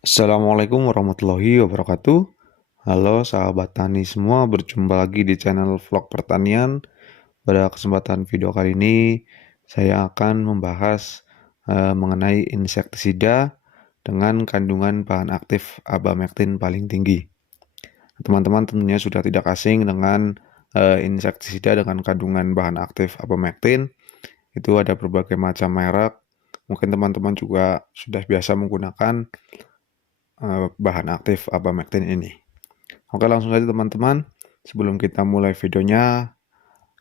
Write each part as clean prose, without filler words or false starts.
Assalamualaikum warahmatullahi wabarakatuh. Halo sahabat tani semua, berjumpa lagi di channel vlog pertanian. Pada kesempatan video kali ini, saya akan membahas mengenai insektisida dengan kandungan bahan aktif abamectin paling tinggi. Teman-teman tentunya sudah tidak asing dengan insektisida dengan kandungan bahan aktif abamectin. Itu ada berbagai macam merek. Mungkin teman-teman juga sudah biasa menggunakan bahan aktif abamectin ini. Oke, langsung saja teman-teman. Sebelum kita mulai videonya,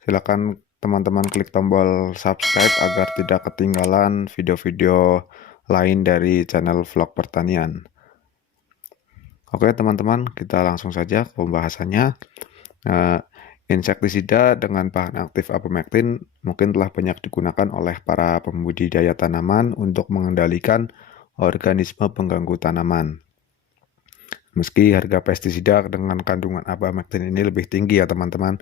silakan teman-teman klik tombol subscribe agar tidak ketinggalan video-video lain dari channel vlog pertanian. Oke teman-teman, kita langsung saja ke pembahasannya. Insektisida dengan bahan aktif abamectin mungkin telah banyak digunakan oleh para pembudidaya tanaman untuk mengendalikan organisme pengganggu tanaman. Meski harga pestisida dengan kandungan abamectin ini lebih tinggi ya teman-teman,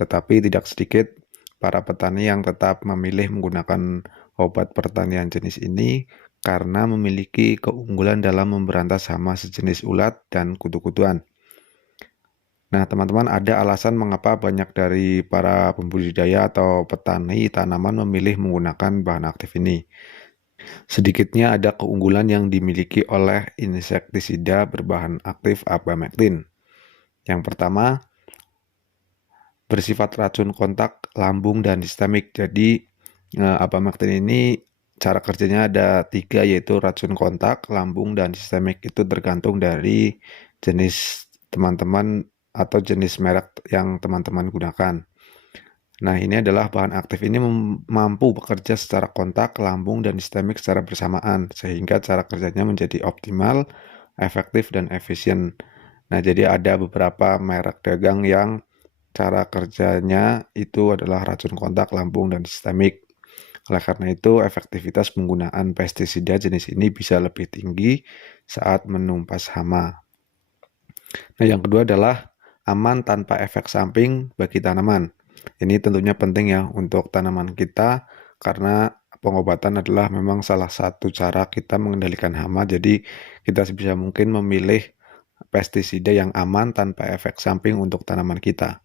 tetapi tidak sedikit para petani yang tetap memilih menggunakan obat pertanian jenis ini karena memiliki keunggulan dalam memberantas hama sejenis ulat dan kutu-kutuan. Nah, teman-teman, ada alasan mengapa banyak dari para pembudidaya atau petani tanaman memilih menggunakan bahan aktif ini. Sedikitnya ada keunggulan yang dimiliki oleh insektisida berbahan aktif abamectin. Yang pertama, bersifat racun kontak lambung dan sistemik. Jadi, abamectin ini cara kerjanya ada 3, yaitu racun kontak, lambung, dan sistemik. Itu tergantung dari jenis teman-teman atau jenis merek yang teman-teman gunakan. Nah, ini adalah bahan aktif ini mampu bekerja secara kontak, lambung, dan sistemik secara bersamaan, sehingga cara kerjanya menjadi optimal, efektif, dan efisien. Nah, jadi ada beberapa merek dagang yang cara kerjanya itu adalah racun kontak, lambung, dan sistemik. Oleh karena itu, efektivitas penggunaan pestisida jenis ini bisa lebih tinggi saat menumpas hama. Nah, yang kedua adalah aman tanpa efek samping bagi tanaman. Ini tentunya penting ya untuk tanaman kita karena pengobatan adalah memang salah satu cara kita mengendalikan hama. Jadi kita sebisa mungkin memilih pestisida yang aman tanpa efek samping untuk tanaman kita.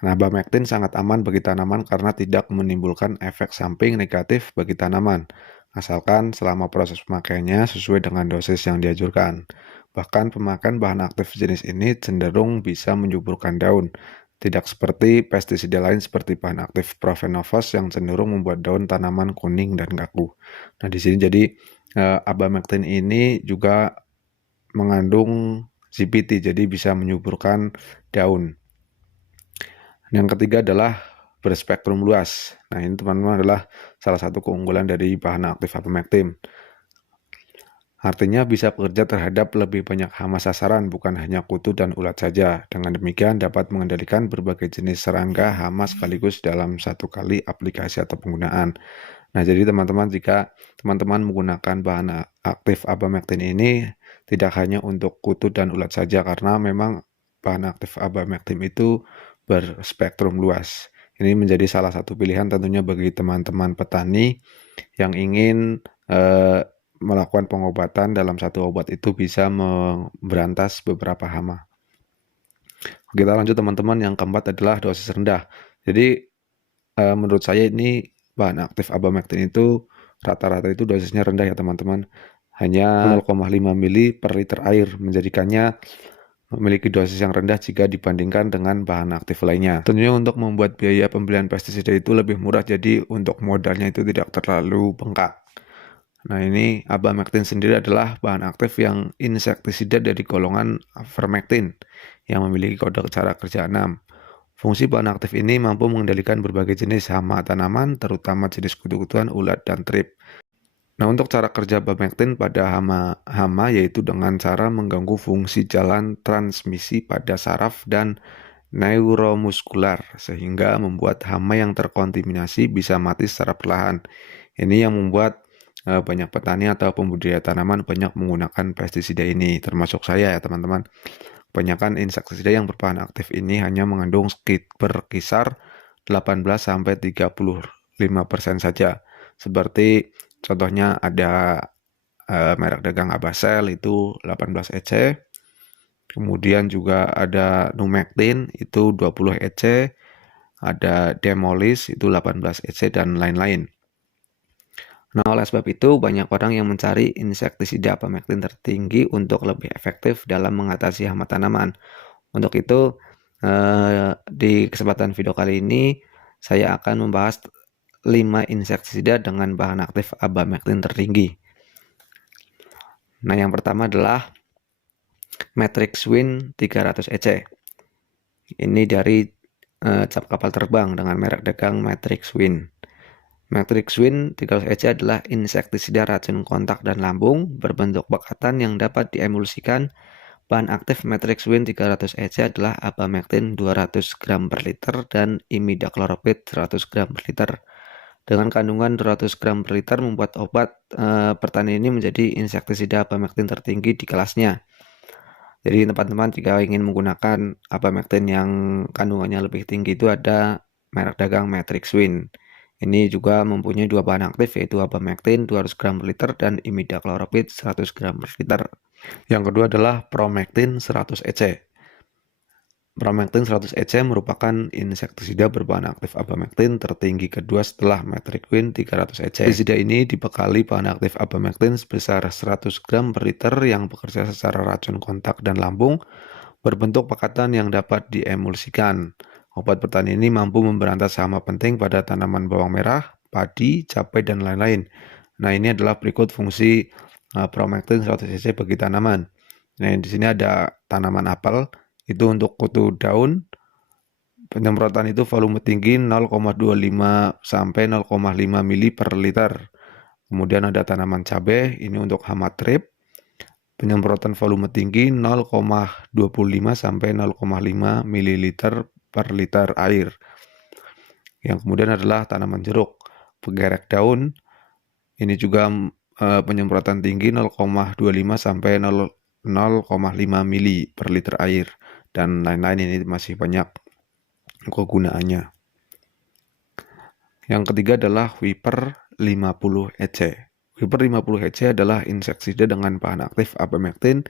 Nah, abamectin sangat aman bagi tanaman karena tidak menimbulkan efek samping negatif bagi tanaman, asalkan selama proses pemakaiannya sesuai dengan dosis yang dianjurkan. Bahkan pemakaian bahan aktif jenis ini cenderung bisa menyuburkan daun, tidak seperti pestisida lain seperti bahan aktif profenofos yang cenderung membuat daun tanaman kuning dan kaku. Nah, di sini jadi abamectin ini juga mengandung CPT, jadi bisa menyuburkan daun. Yang ketiga adalah berspektrum luas. Nah, ini teman-teman adalah salah satu keunggulan dari bahan aktif abamectin. Artinya bisa bekerja terhadap lebih banyak hama sasaran, bukan hanya kutu dan ulat saja. Dengan demikian dapat mengendalikan berbagai jenis serangga hama sekaligus dalam satu kali aplikasi atau penggunaan. Nah, jadi teman-teman, jika teman-teman menggunakan bahan aktif abamectin ini tidak hanya untuk kutu dan ulat saja, karena memang bahan aktif abamectin itu berspektrum luas. Ini menjadi salah satu pilihan tentunya bagi teman-teman petani yang ingin melakukan pengobatan dalam satu obat itu bisa memberantas beberapa hama. Kita lanjut teman-teman, yang keempat adalah dosis rendah. Jadi menurut saya ini bahan aktif abamectin itu rata-rata itu dosisnya rendah ya teman-teman. Hanya 0,5 mili per liter air, menjadikannya memiliki dosis yang rendah jika dibandingkan dengan bahan aktif lainnya. Tentunya untuk membuat biaya pembelian pestisida itu lebih murah, jadi untuk modalnya itu tidak terlalu bengkak. Nah, ini abamectin sendiri adalah bahan aktif yang insektisida dari golongan vermectin yang memiliki kode cara kerja 6. Fungsi bahan aktif ini mampu mengendalikan berbagai jenis hama tanaman, terutama jenis kutu-kutuan, ulat, dan trip. Nah, untuk cara kerja abamectin pada hama yaitu dengan cara mengganggu fungsi jalan transmisi pada saraf dan neuromuskular, sehingga membuat hama yang terkontaminasi bisa mati secara perlahan. Ini yang membuat banyak petani atau pembudidaya tanaman banyak menggunakan pestisida ini, termasuk saya ya teman-teman. Kebanyakan insektisida yang berbahan aktif ini hanya mengandung berkisar 18-35% saja. Seperti contohnya ada merek dagang Abasel itu 18 EC. Kemudian juga ada Numectin itu 20 EC, ada Demolis itu 18 EC dan lain-lain. Nah, oleh sebab itu banyak orang yang mencari insektisida pamektin tertinggi untuk lebih efektif dalam mengatasi hama tanaman. Untuk itu, di kesempatan video kali ini saya akan membahas 5 insektisida dengan bahan aktif abamektin tertinggi. Nah, yang pertama adalah Matrix Wind 300 EC. Ini dari cap kapal terbang dengan merek dagang Matrix Wind. Matrix Wind 300 EC adalah insektisida racun kontak dan lambung berbentuk pekatan yang dapat diemulsikan. Bahan aktif Matrix Wind 300 EC adalah abamectin 200 gram per liter dan imidacloroprid 100 gram per liter. Dengan kandungan 200 gram per liter membuat obat pertanian ini menjadi insektisida abamectin tertinggi di kelasnya. Jadi teman-teman jika ingin menggunakan abamectin yang kandungannya lebih tinggi itu ada merek dagang Matrix Wind. Ini juga mempunyai dua bahan aktif yaitu abamectin 200 gram per liter dan imidacloroprid 100 gram per liter. Yang kedua adalah Promectin 100 EC. Promectin 100 EC merupakan insektisida berbahan aktif abamectin tertinggi kedua setelah Matrix Wind 300 EC. Insektisida ini dibekali bahan aktif abamectin sebesar 100 gram per liter yang bekerja secara racun kontak dan lambung berbentuk pekatan yang dapat diemulsikan. Obat pertanian ini mampu memberantas hama penting pada tanaman bawang merah, padi, cabai, dan lain-lain. Nah, ini adalah berikut fungsi Promectin 100 cc bagi tanaman. Nah, di sini ada tanaman apel, itu untuk kutu daun. Penyemprotan itu volume tinggi 0,25 sampai 0,5 mili per liter. Kemudian ada tanaman cabai, ini untuk hama trip. Penyemprotan volume tinggi 0,25 sampai 0,5 ml per liter air. Yang kemudian adalah tanaman jeruk, penggerek daun. Ini juga penyemprotan tinggi 0,25 sampai 0,5 mili per liter air dan lain-lain. Ini masih banyak kegunaannya. Yang ketiga adalah Viper 50 EC. Viper 50 EC adalah insektisida dengan bahan aktif abamectin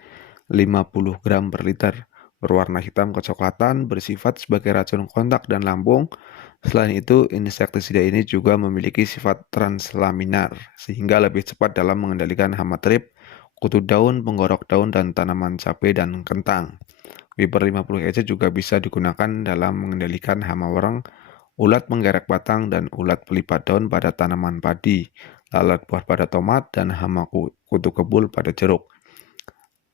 50 gram per liter, berwarna hitam kecoklatan, bersifat sebagai racun kontak dan lambung. Selain itu, insektisida ini juga memiliki sifat translaminar, sehingga lebih cepat dalam mengendalikan hama trip, kutu daun, penggorok daun, dan tanaman cabai dan kentang. Viper 50 EC juga bisa digunakan dalam mengendalikan hama wereng, ulat penggerek batang, dan ulat pelipat daun pada tanaman padi, lalat buah pada tomat, dan hama kutu kebul pada jeruk.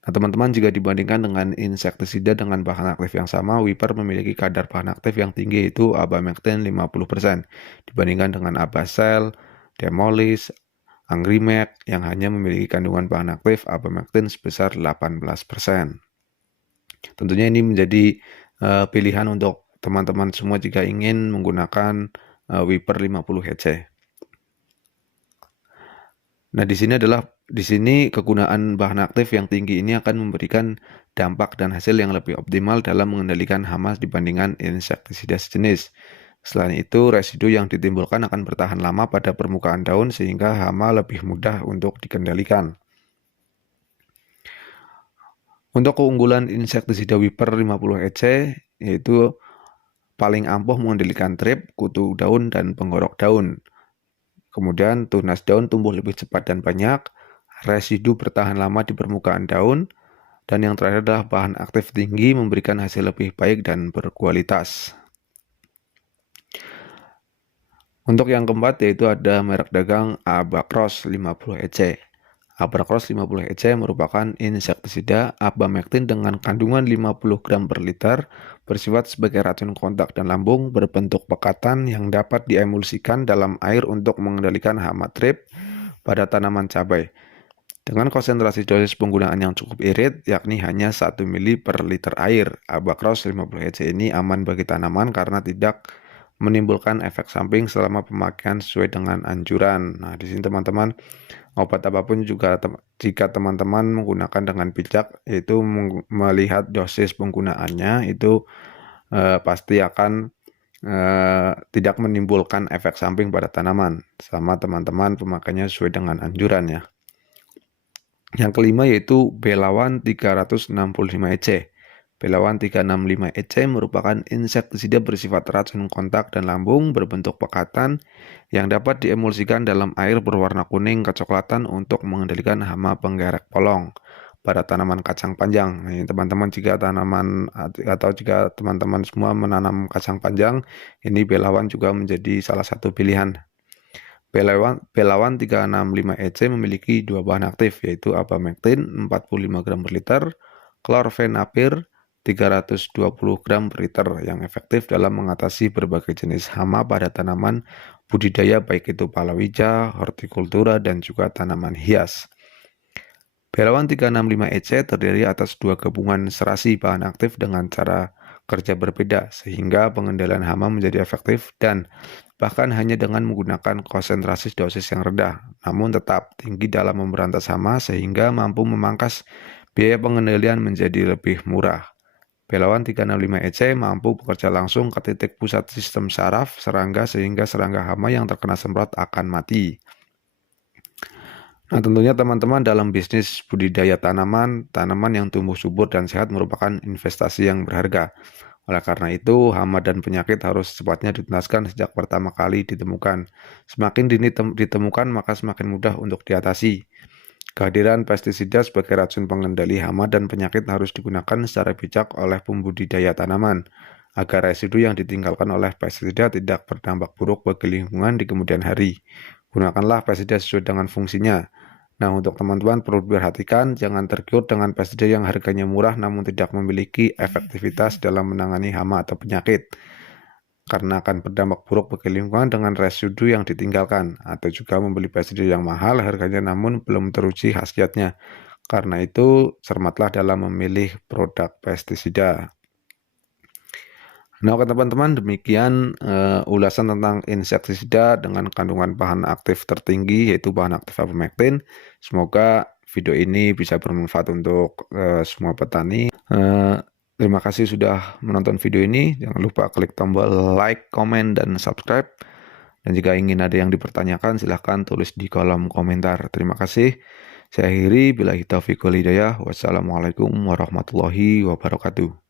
Nah, teman-teman, jika dibandingkan dengan insektisida dengan bahan aktif yang sama, Viper memiliki kadar bahan aktif yang tinggi yaitu abamectin 50% dibandingkan dengan Abasel, Demolis, Angrimax yang hanya memiliki kandungan bahan aktif abamectin sebesar 18%. Tentunya ini menjadi pilihan untuk teman-teman semua jika ingin menggunakan Viper 50 EC. Nah, di sini kegunaan bahan aktif yang tinggi ini akan memberikan dampak dan hasil yang lebih optimal dalam mengendalikan hama dibandingkan insektisida sejenis. Selain itu, residu yang ditimbulkan akan bertahan lama pada permukaan daun sehingga hama lebih mudah untuk dikendalikan. Untuk keunggulan insektisida Viper 50 EC yaitu paling ampuh mengendalikan trip, kutu daun, dan penggorok daun. Kemudian tunas daun tumbuh lebih cepat dan banyak, residu bertahan lama di permukaan daun, dan yang terakhir adalah bahan aktif tinggi memberikan hasil lebih baik dan berkualitas. Untuk yang keempat yaitu ada merek dagang Abacros 50 EC. Abacros 50 EC merupakan insektisida abamectin dengan kandungan 50 gram per liter, bersifat sebagai racun kontak dan lambung, berbentuk pekatan yang dapat diemulsikan dalam air untuk mengendalikan hama trip pada tanaman cabai. Dengan konsentrasi dosis penggunaan yang cukup irit, yakni hanya 1 ml per liter air, Abacros 50 EC ini aman bagi tanaman karena tidak menimbulkan efek samping selama pemakaian sesuai dengan anjuran. Nah, di sini teman-teman, obat apapun juga jika teman-teman menggunakan dengan bijak, yaitu melihat dosis penggunaannya itu pasti akan tidak menimbulkan efek samping pada tanaman, sama teman-teman pemakainya sesuai dengan anjuran ya. Yang kelima yaitu belawan 365 EC. Belawan 365 EC merupakan insektisida bersifat racun kontak dan lambung berbentuk pekatan yang dapat diemulsikan dalam air berwarna kuning kecoklatan untuk mengendalikan hama penggerek polong pada tanaman kacang panjang. Nih, teman-teman jika jika teman-teman semua menanam kacang panjang, ini belawan juga menjadi salah satu pilihan. Belawan 365 EC memiliki dua bahan aktif yaitu abamectin 45 gram per liter, chlorfenapir 320 gram per liter yang efektif dalam mengatasi berbagai jenis hama pada tanaman budidaya baik itu palawija, hortikultura, dan juga tanaman hias. Belawan 365 EC terdiri atas dua gabungan serasi bahan aktif dengan cara kerja berbeda sehingga pengendalian hama menjadi efektif dan bahkan hanya dengan menggunakan konsentrasi dosis yang rendah, namun tetap tinggi dalam memberantas hama sehingga mampu memangkas biaya pengendalian menjadi lebih murah. Belawan 365 EC mampu bekerja langsung ke titik pusat sistem saraf serangga sehingga serangga hama yang terkena semprot akan mati. Nah, tentunya teman-teman dalam bisnis budidaya tanaman yang tumbuh subur dan sehat merupakan investasi yang berharga. Oleh karena itu, hama dan penyakit harus secepatnya dituntaskan sejak pertama kali ditemukan. Semakin dini ditemukan, maka semakin mudah untuk diatasi. Kehadiran pestisida sebagai racun pengendali hama dan penyakit harus digunakan secara bijak oleh pembudidaya tanaman, agar residu yang ditinggalkan oleh pestisida tidak berdampak buruk bagi lingkungan di kemudian hari. Gunakanlah pestisida sesuai dengan fungsinya. Nah, untuk teman-teman perlu diperhatikan, jangan tergiur dengan pestisida yang harganya murah namun tidak memiliki efektivitas dalam menangani hama atau penyakit, karena akan berdampak buruk bagi lingkungan dengan residu yang ditinggalkan, atau juga membeli pestisida yang mahal harganya namun belum teruji khasiatnya. Karena itu, cermatlah dalam memilih produk pestisida. Nah, oke teman-teman, demikian ulasan tentang insektisida dengan kandungan bahan aktif tertinggi yaitu bahan aktif abamectin. Semoga video ini bisa bermanfaat untuk semua petani. Terima kasih sudah menonton video ini. Jangan lupa klik tombol like, komen, dan subscribe. Dan jika ingin ada yang dipertanyakan, silahkan tulis di kolom komentar. Terima kasih. Saya akhiri, billahi taufiq wal hidayah. Wassalamualaikum warahmatullahi wabarakatuh.